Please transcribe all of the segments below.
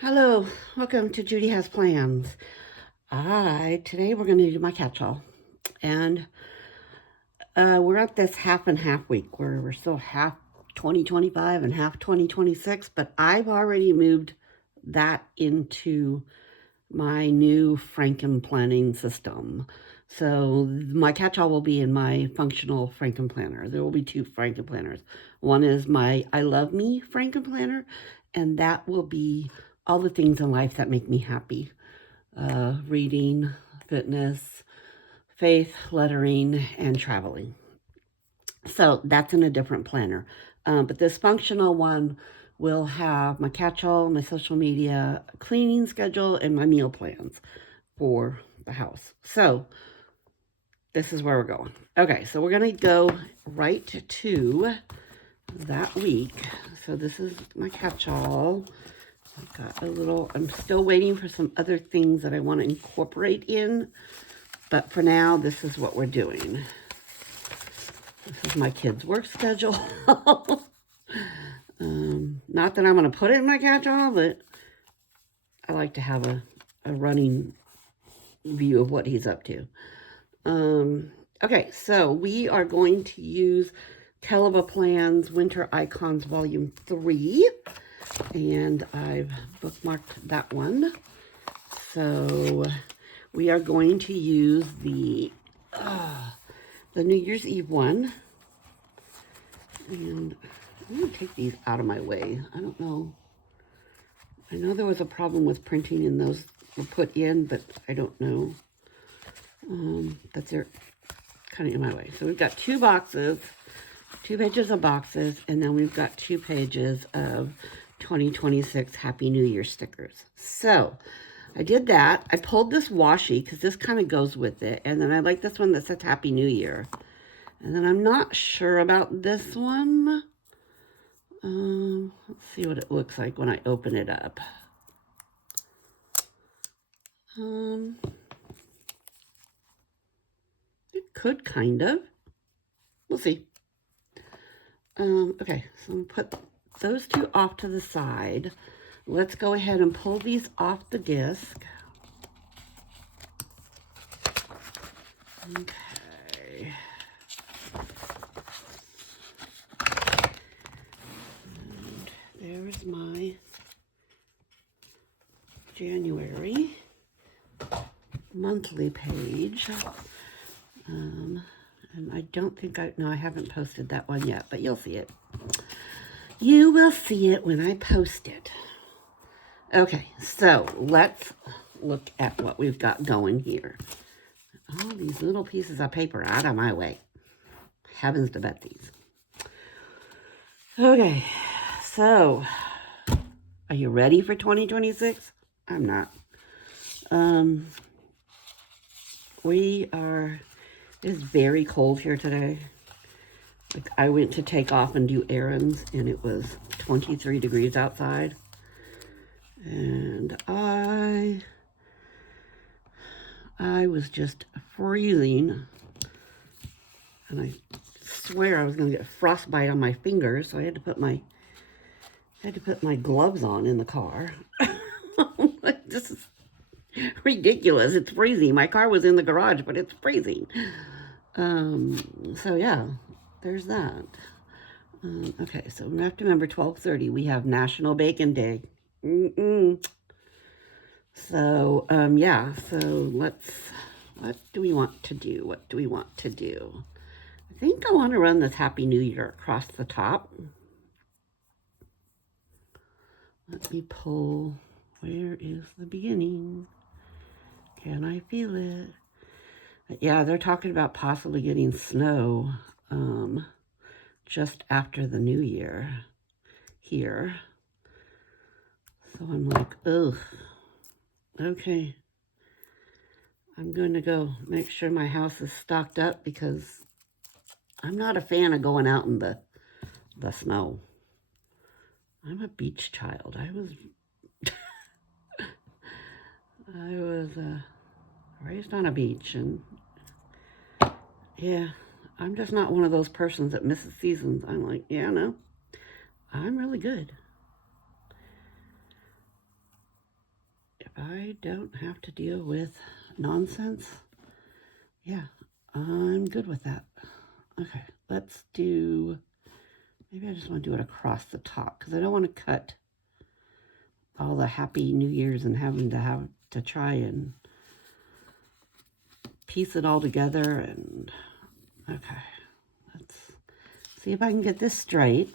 Hello, welcome to Judy Has Plans. Today we're going to do my catch-all. And we're at this half and half week where we're still half 2025 and half 2026, but I've already moved that into my new Franken planning system. So my catch-all will be in my functional Franken planner. There will be two Franken planners. One is my I Love Me Franken planner, and that will be all the things in life that make me happy. Reading, fitness, faith, lettering, and traveling. So that's in a different planner. But this functional one will have my catch-all, my social media, cleaning schedule, and my meal plans for the house. So this is where we're going. Okay, so we're going to go right to that week. So this is my catch-all. I've got a little, I'm still waiting for some other things that I want to incorporate in. But for now, this is what we're doing. This is my kids' work schedule. Not that I'm going to put it in my catch-all, but I like to have a running view of what he's up to. Okay, so we are going to use Keleva Plans Winter Icons Volume 3. And I've bookmarked that one. So we are going to use the New Year's Eve one. And I'm going to take these out of my way. I don't know. I know there was a problem with printing and those were put in, but I don't know. But they're kind of in my way. So we've got two boxes, 2 pages of boxes, and then we've got 2 pages of 2026 Happy New Year stickers. So I did that. I pulled this washi because this kind of goes with it. And then I like this one that says Happy New Year. And then I'm not sure about this one. Let's see what it looks like when I open it up. It could kind of. We'll see. Okay, so I'm going to put those two off to the side. Let's go ahead and pull these off the disc. Okay. And there's my January monthly page. And I don't think I haven't posted that one yet, but you'll see it. You will see it when I post it. Okay, so let's look at what we've got going here. All these little pieces of paper out of my way. Heavens to Betsy's. Okay, so are you ready for 2026? I'm not. It's very cold here today. Like I went to take off and do errands and it was 23 degrees outside. And I was just freezing. And I swear I was going to get frostbite on my fingers, so I had to put my gloves on in the car. This is ridiculous. It's freezing. My car was in the garage, but it's freezing. So yeah, there's that. Okay, so we have to remember 12:30. We have National Bacon Day. So, yeah, so what do we want to do? What do we want to do? I think I want to run this Happy New Year across the top. Let me pull. Where is the beginning? Can I feel it? Yeah, they're talking about possibly getting snow just after the New Year here. So I'm like, ugh. Okay. I'm going to go make sure my house is stocked up because I'm not a fan of going out in the snow. I'm a beach child. I was raised on a beach, and yeah, I'm just not one of those persons that misses seasons. I'm like, yeah, no, I'm really good. I don't have to deal with nonsense. Yeah, I'm good with that. Okay, let's do, maybe I just want to do it across the top because I don't want to cut all the Happy New Year's and having to have to try and piece it all together. And okay, let's see if I can get this straight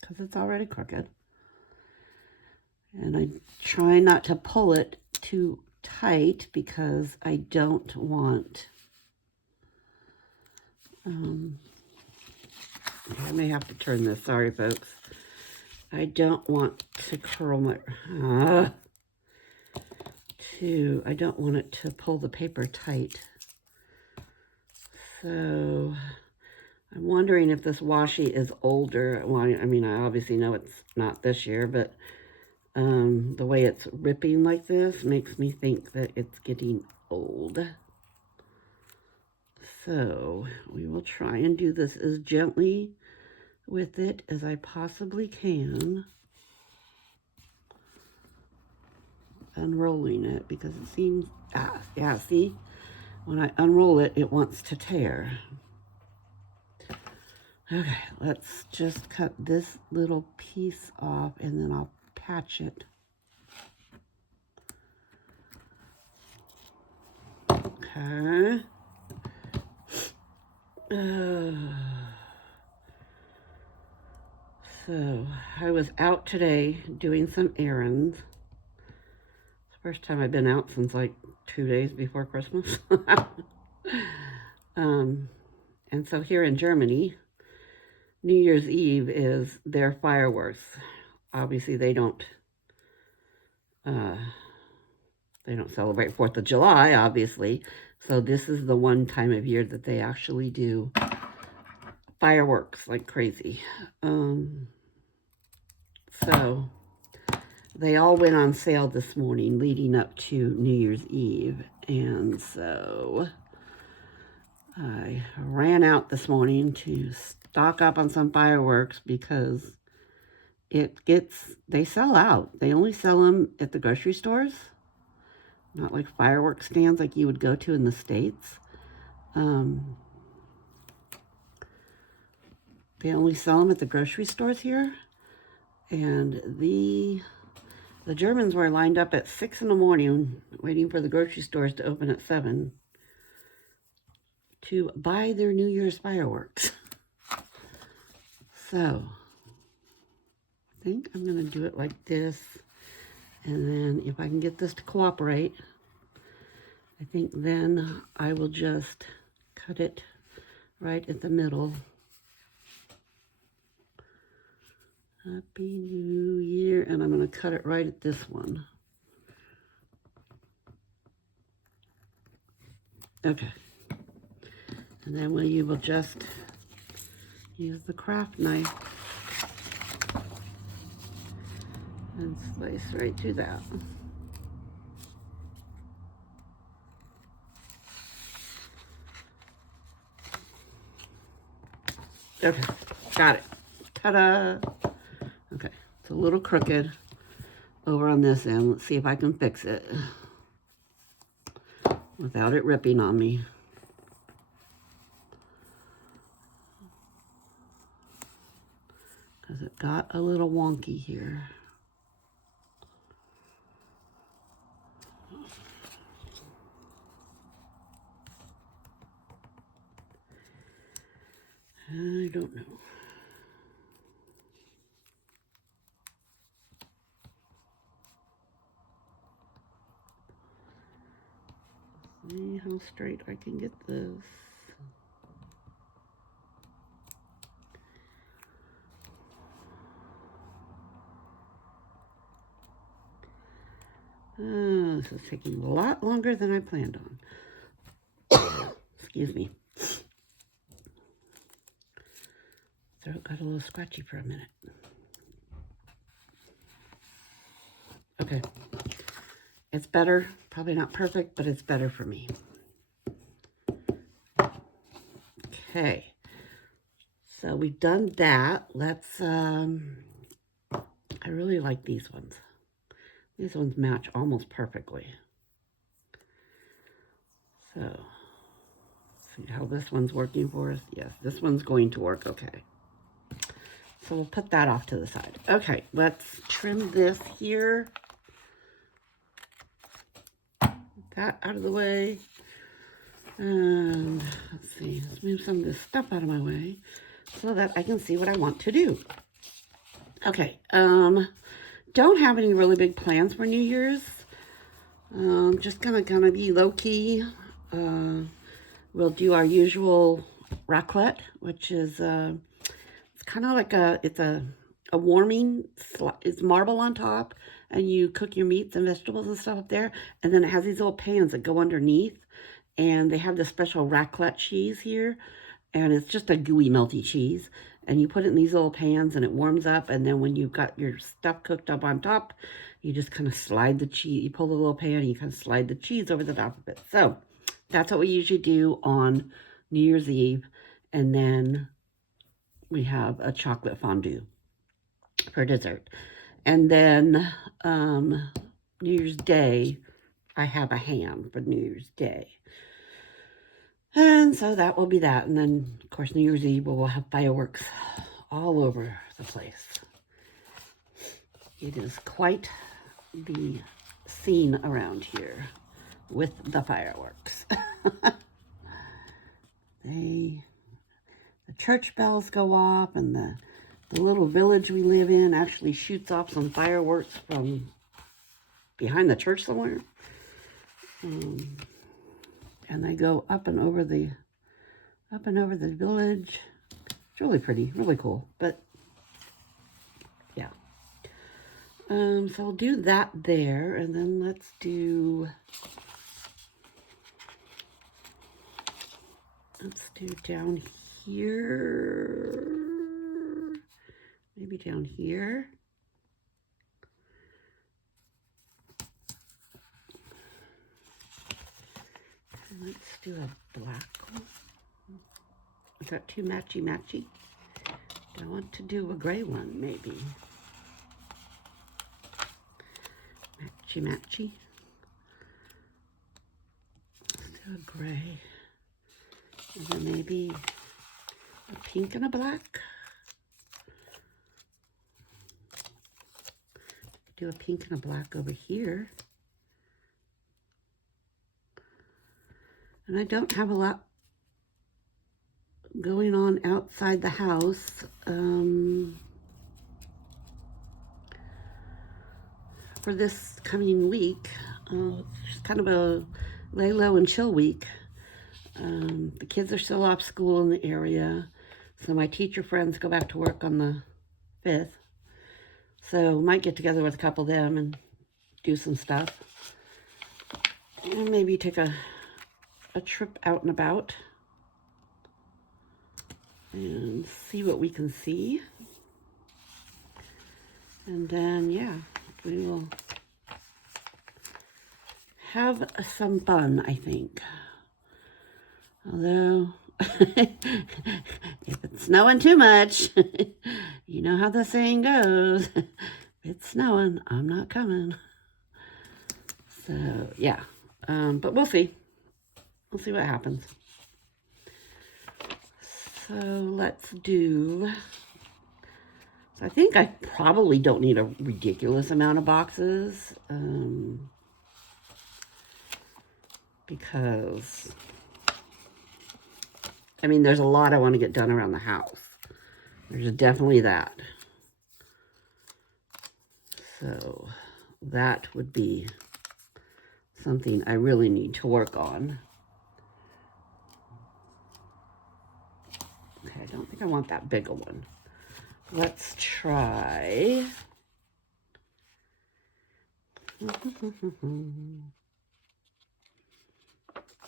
because it's already crooked. And I try not to pull it too tight because I don't want, I may have to turn this, sorry folks. I don't want to curl my, I don't want it to pull the paper tight. So I'm wondering if this washi is older. Well, I mean, I obviously know it's not this year, but the way it's ripping like this makes me think that it's getting old. So we will try and do this as gently with it as I possibly can. Unrolling it because it seems, yeah, see? When I unroll it, it wants to tear. Okay, let's just cut this little piece off and then I'll patch it. Okay. So I was out today doing some errands. It's the first time I've been out since like 2 days before Christmas. And so here in Germany, New Year's Eve is their fireworks. Obviously, they don't celebrate 4th of July, obviously. So this is the one time of year that they actually do fireworks like crazy. So they all went on sale this morning leading up to New Year's Eve. And so I ran out this morning to stock up on some fireworks because they sell out. They only sell them at the grocery stores, not like fireworks stands like you would go to in the States. They only sell them at the grocery stores here. And the Germans were lined up at 6 in the morning waiting for the grocery stores to open at 7 to buy their New Year's fireworks. So I think I'm going to do it like this. And then if I can get this to cooperate, I think then I will just cut it right at the middle. Happy New Year. And I'm going to cut it right at this one. Okay. And then you will just use the craft knife and slice right through that. Okay, got it. Ta-da! Okay, it's a little crooked over on this end. Let's see if I can fix it without it ripping on me. Because it got a little wonky here. I don't know. See how straight I can get this. This is taking a lot longer than I planned on. Excuse me. Throat got a little scratchy for a minute. Okay. It's better. Probably not perfect, but it's better for me. Okay. So we've done that. Let's, I really like these ones. These ones match almost perfectly. So, see how this one's working for us? Yes, this one's going to work okay. So we'll put that off to the side. Okay, let's trim this here. That out of the way. And let's see, let's move some of this stuff out of my way so that I can see what I want to do. Okay, don't have any really big plans for New Year's. Just gonna be low key. We'll do our usual raclette, which is it's kind of like it's a warming. It's marble on top, and you cook your meats and vegetables and stuff up there, and then it has these little pans that go underneath, and they have this special raclette cheese here, and it's just a gooey melty cheese, and you put it in these little pans and it warms up, and then when you've got your stuff cooked up on top, you just kind of slide the cheese, you pull the little pan and you kind of slide the cheese over the top of it. So that's what we usually do on New Year's Eve, and then we have a chocolate fondue for dessert. And then New Year's Day, I have a ham for New Year's Day. And so that will be that. And then, of course, New Year's Eve, we'll have fireworks all over the place. It is quite the scene around here with the fireworks. The church bells go off, and the little village we live in actually shoots off some fireworks from behind the church somewhere. And they go up and over the village. It's really pretty, really cool. But yeah. So we'll do that there, and then let's do down here. Maybe down here. Let's do a black one. I got two matchy-matchy. Do I want to do a gray one, maybe? Matchy-matchy. Let's do a gray. And then maybe a pink and a black. Do a pink and a black over here. And I don't have a lot going on outside the house. For this coming week, it's kind of a lay low and chill week. The kids are still off school in the area, so my teacher friends go back to work on the 5th. So might get together with a couple of them and do some stuff. And maybe take a trip out and about and see what we can see. And then, yeah, we will have some fun, I think. Although, if it's snowing too much, you know how the saying goes. If it's snowing, I'm not coming. So, yeah. But we'll see. We'll see what happens. So let's do... So I think I probably don't need a ridiculous amount of boxes. Because... I mean, there's a lot I want to get done around the house. There's definitely that. So that would be something I really need to work on. Okay, I don't think I want that big a one. Let's try.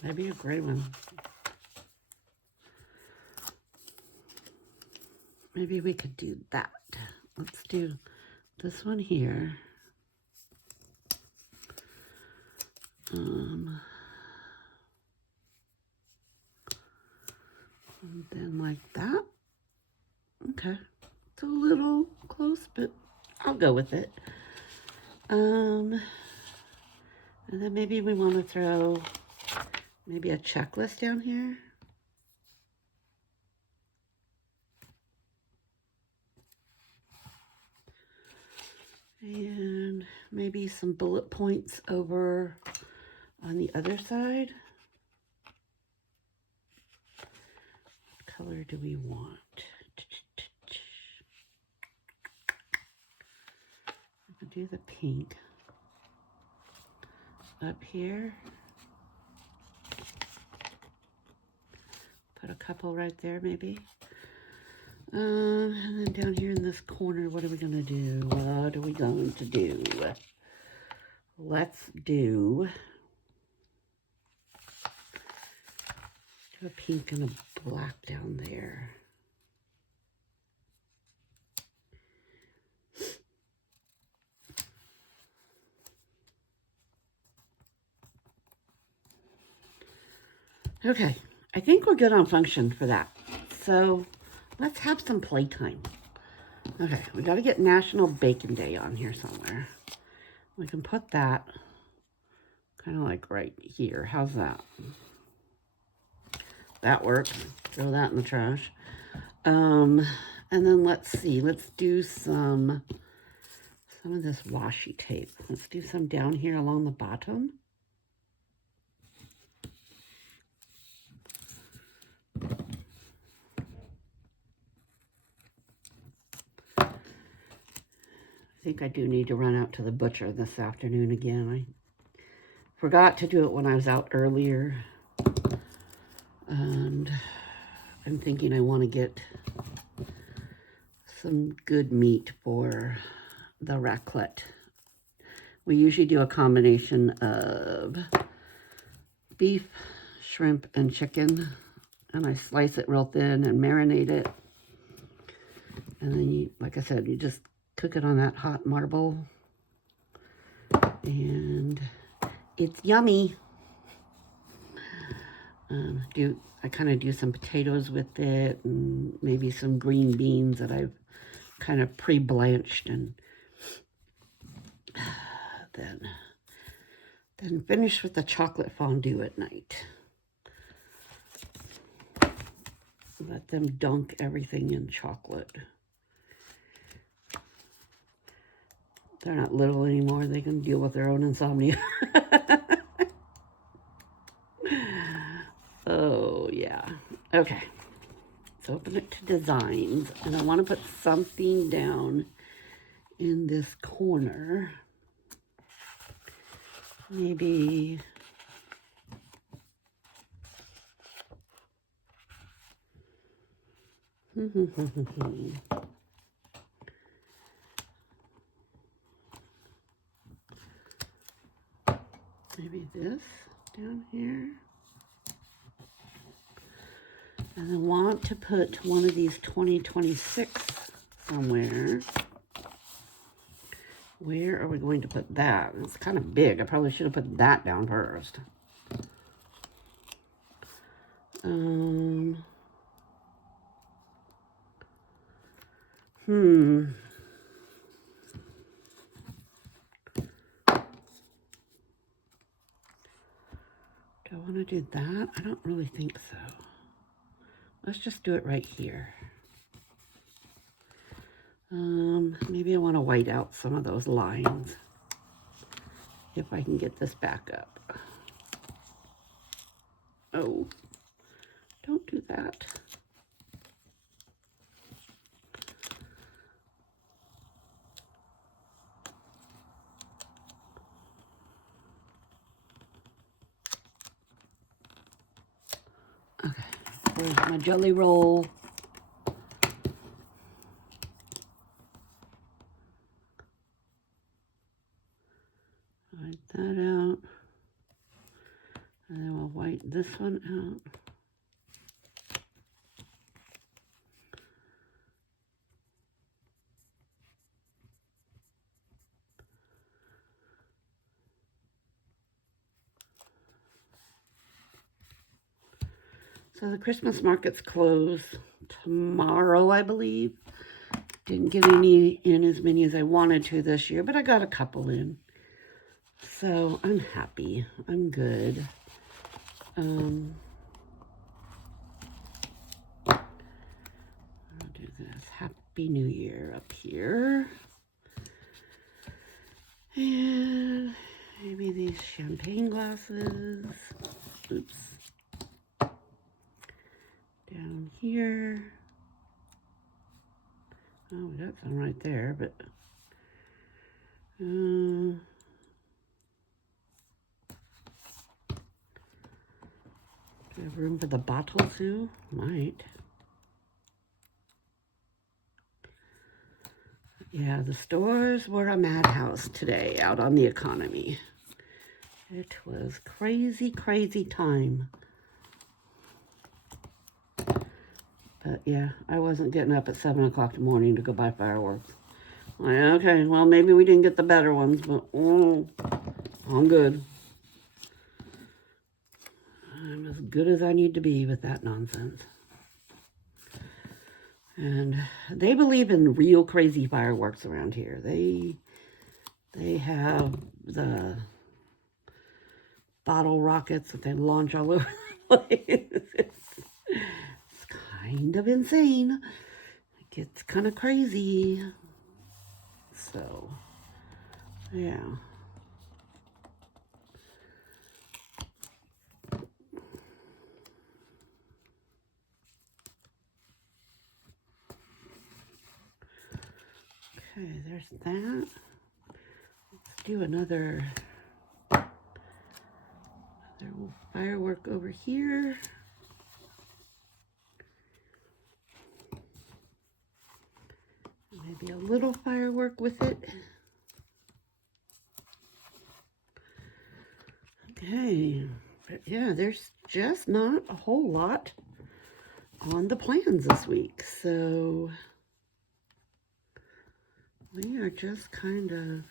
Maybe a gray one. Maybe we could do that. Let's do this one here. And then like that. Okay. It's a little close, but I'll go with it. And then maybe we want to throw maybe a checklist down here. And maybe some bullet points over on the other side. What color do we want? We can do the pink up here. Put a couple right there, maybe. And then down here in this corner, what are we going to do? What are we going to do? Let's do a pink and a black down there. Okay, I think we're good on function for that. So let's have some playtime. Okay, we got to get National Bacon Day on here somewhere. We can put that kind of like right here. How's that? That works. Throw that in the trash. And then let's see. Let's do some of this washi tape. Let's do some down here along the bottom. I think I do need to run out to the butcher this afternoon again. I forgot to do it when I was out earlier. And I'm thinking I want to get some good meat for the raclette. We usually do a combination of beef, shrimp, and chicken. And I slice it real thin and marinate it. And then you, like I said, you just cook it on that hot marble. And it's yummy. I kind of do some potatoes with it and maybe some green beans that I've kind of pre-blanched, and then finish with the chocolate fondue at night. Let them dunk everything in chocolate. They're not little anymore. They can deal with their own insomnia. Oh, yeah. Okay. Let's open it to designs. And I want to put something down in this corner. Maybe... maybe this down here. And I want to put one of these 2026 somewhere. Where are we going to put that? It's kind of big. I probably should have put that down first. Do I want to do that? I don't really think so. Let's just do it right here. Maybe I want to white out some of those lines. If I can get this back up. Oh, don't do that. Okay, where's my jelly roll? White that out. And then we'll white this one out. So the Christmas markets close tomorrow, I believe. Didn't get any in as many as I wanted to this year, but I got a couple in. So I'm happy. I'm good. I'll do this. Happy New Year up here. And maybe these champagne glasses. Oops. Down here. Oh, we got some right there, but do we have room for the bottle too? Might. Yeah, the stores were a madhouse today out on the economy. It was crazy, crazy time. But yeah, I wasn't getting up at 7 o'clock in the morning to go buy fireworks. Like, okay, well, maybe we didn't get the better ones, but I'm good. I'm as good as I need to be with that nonsense. And they believe in real crazy fireworks around here. They have the bottle rockets that they launch all over the place. It's kind of insane. It gets kind of crazy. So, yeah. Okay, there's that. Let's do another firework over here. Maybe a little firework with it. Okay, but yeah, there's just not a whole lot on the plans this week, so we are just kind of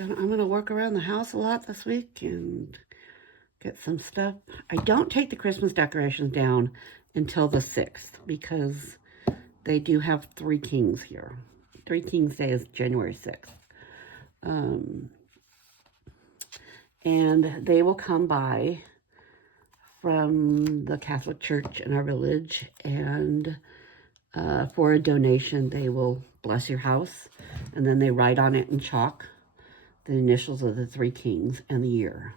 I'm gonna work around the house a lot this week and get some stuff. I don't take the Christmas decorations down until the 6th because they do have Three Kings here. Three Kings Day is January 6th. And they will come by from the Catholic Church in our village, and for a donation, they will bless your house, and then they write on it in chalk the initials of the Three Kings and the year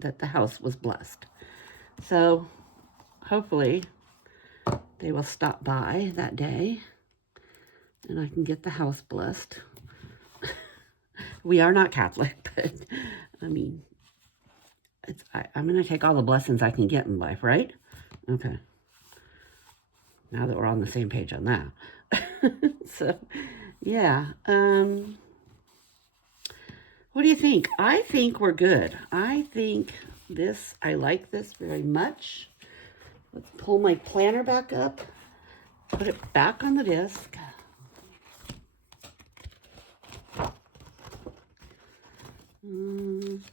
that the house was blessed. So hopefully they will stop by that day and I can get the house blessed. We are not Catholic, but I mean, I'm going to take all the blessings I can get in life, right? Okay. Now that we're on the same page on that. So, yeah. What do you think? I think we're good. I think I like this very much. Let's pull my planner back up, put it back on the disc.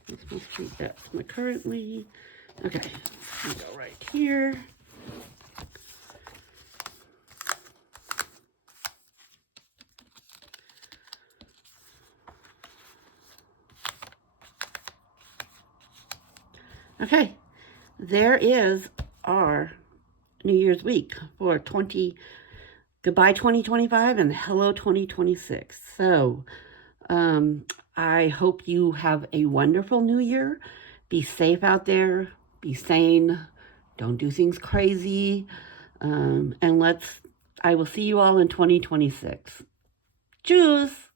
This must be that's my currently. Okay, I'll go right here. Okay, there is our New Year's week for goodbye 2025 and hello 2026. So, I hope you have a wonderful new year. Be safe out there. Be sane. Don't do things crazy. And I will see you all in 2026. Tschüss.